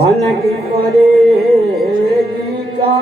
की करेगी का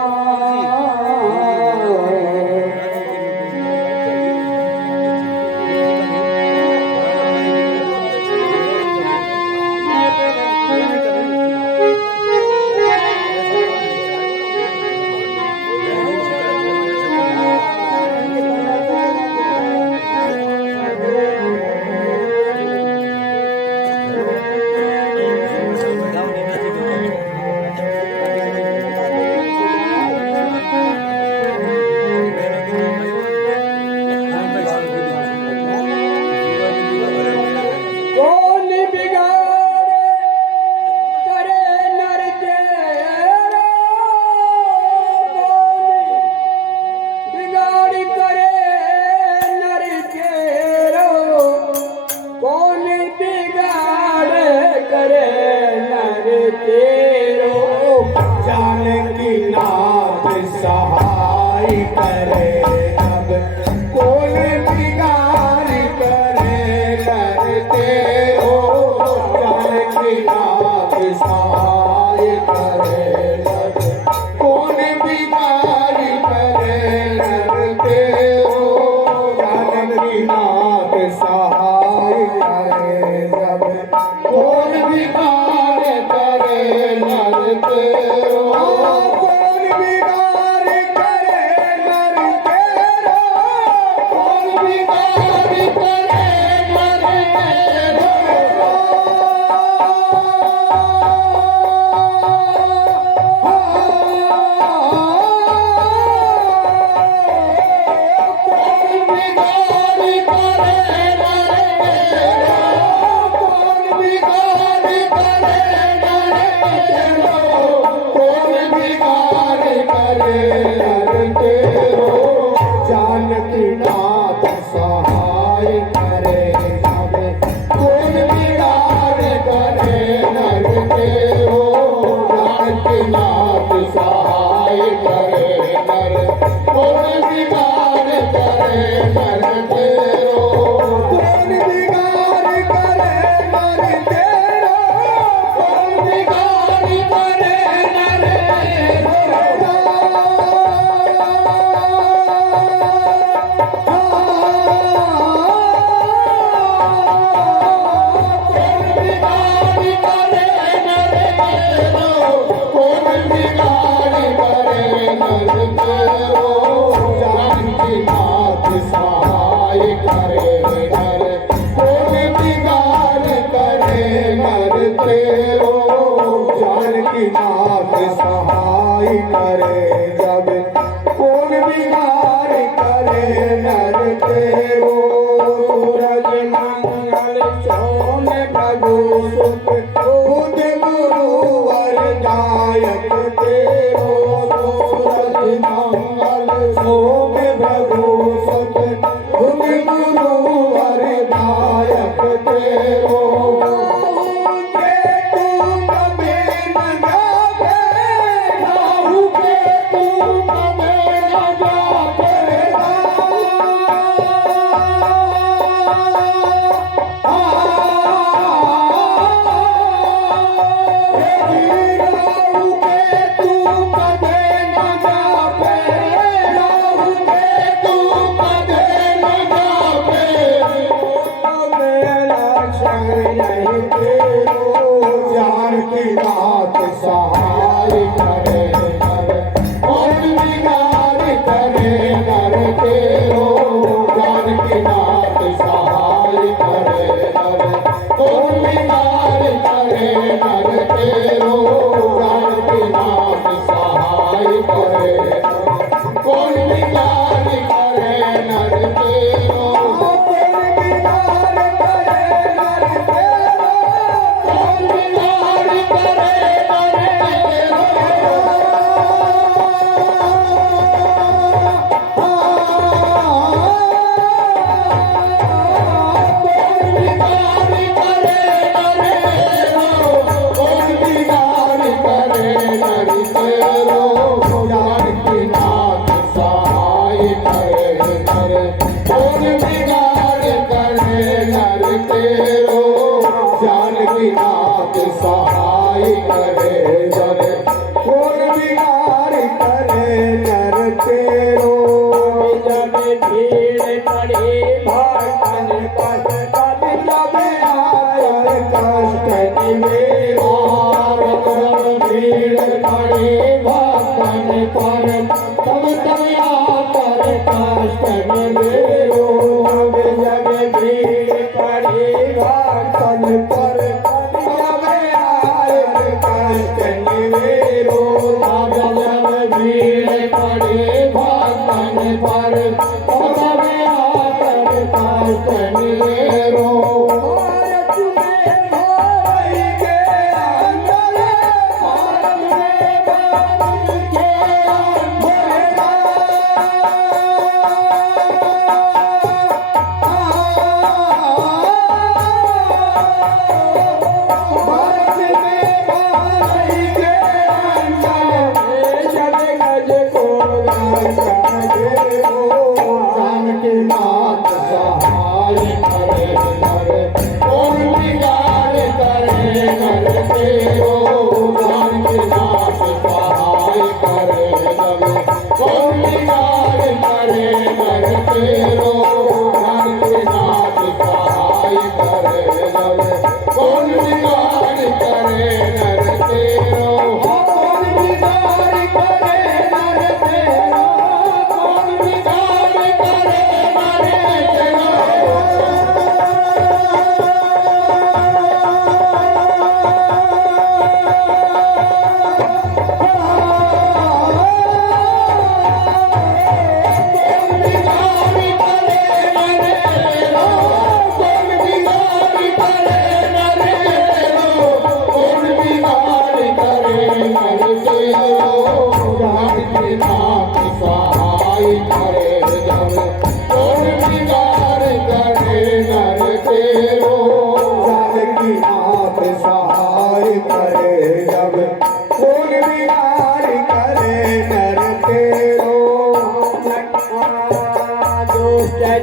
जान की नाथ सहाय करे जब कौन बिगाड़ करे नर तेरो जब भीड़ पड़े भक्तन पर तब जब आए कष्ट निवेरो भीड़ पड़े भक्तन पर तब तब आकर कष्ट निवेरो जब भीड़ पड़े भक्तन पर जब आए कष्ट निवेरो जब भीड़ पड़े भक्तन पर तब आकर कष्ट निवेरो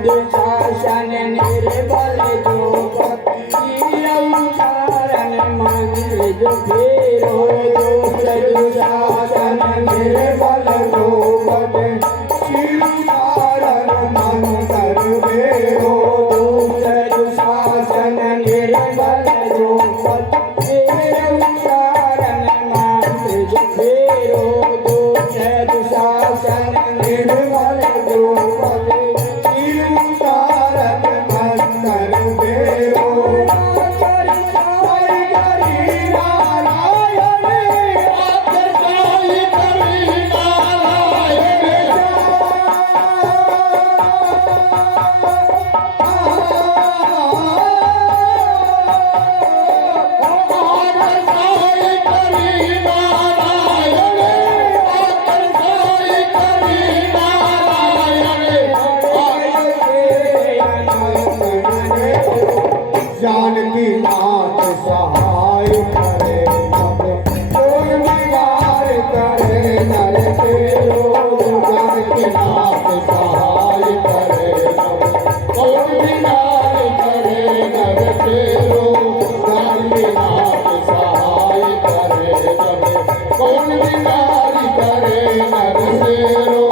दुशासन निर्बल जो अवतारण मंदिर जो फेरो दुशासन निर्बल जो शिवतारण मंदिर फेरो दुशासन निर्बल जो अवतारण मंदिर जो फेरो दुशासन निर्बल जो जानकी नाथ सहाय करे कोई बिगाड़ करे नर तेरो जानकी नाथ सहाय करे कोई बिगाड़ करे नर तेरो जानकी नाथ सहाय करे कोई बिगाड़ करे नर तेरो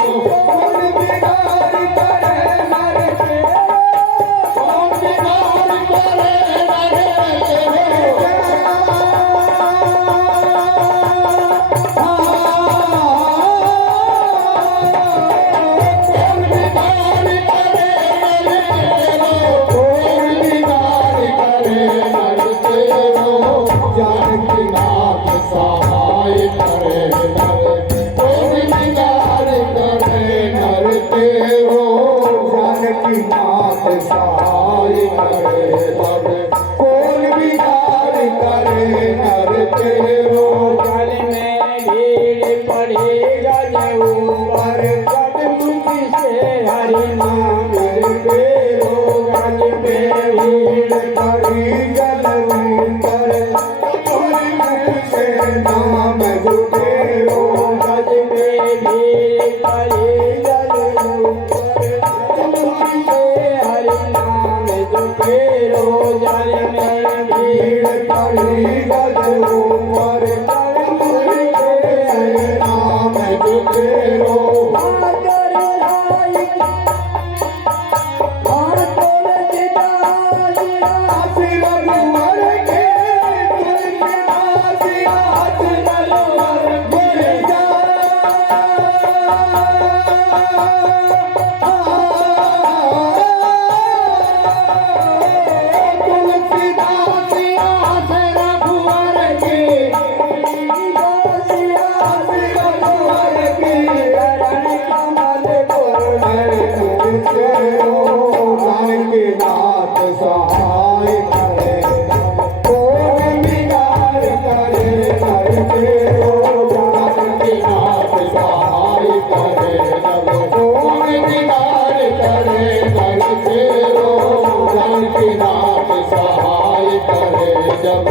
हरि नाम जो तेरो जल में भीड़ पड़ी गजरू पर नाम तेरो सहाय करे कोई बिगाड़ करे नर तेरो नाथ सहाय करे कोई बिगाड़ करे नर तेरो नाथ सहाय करे जब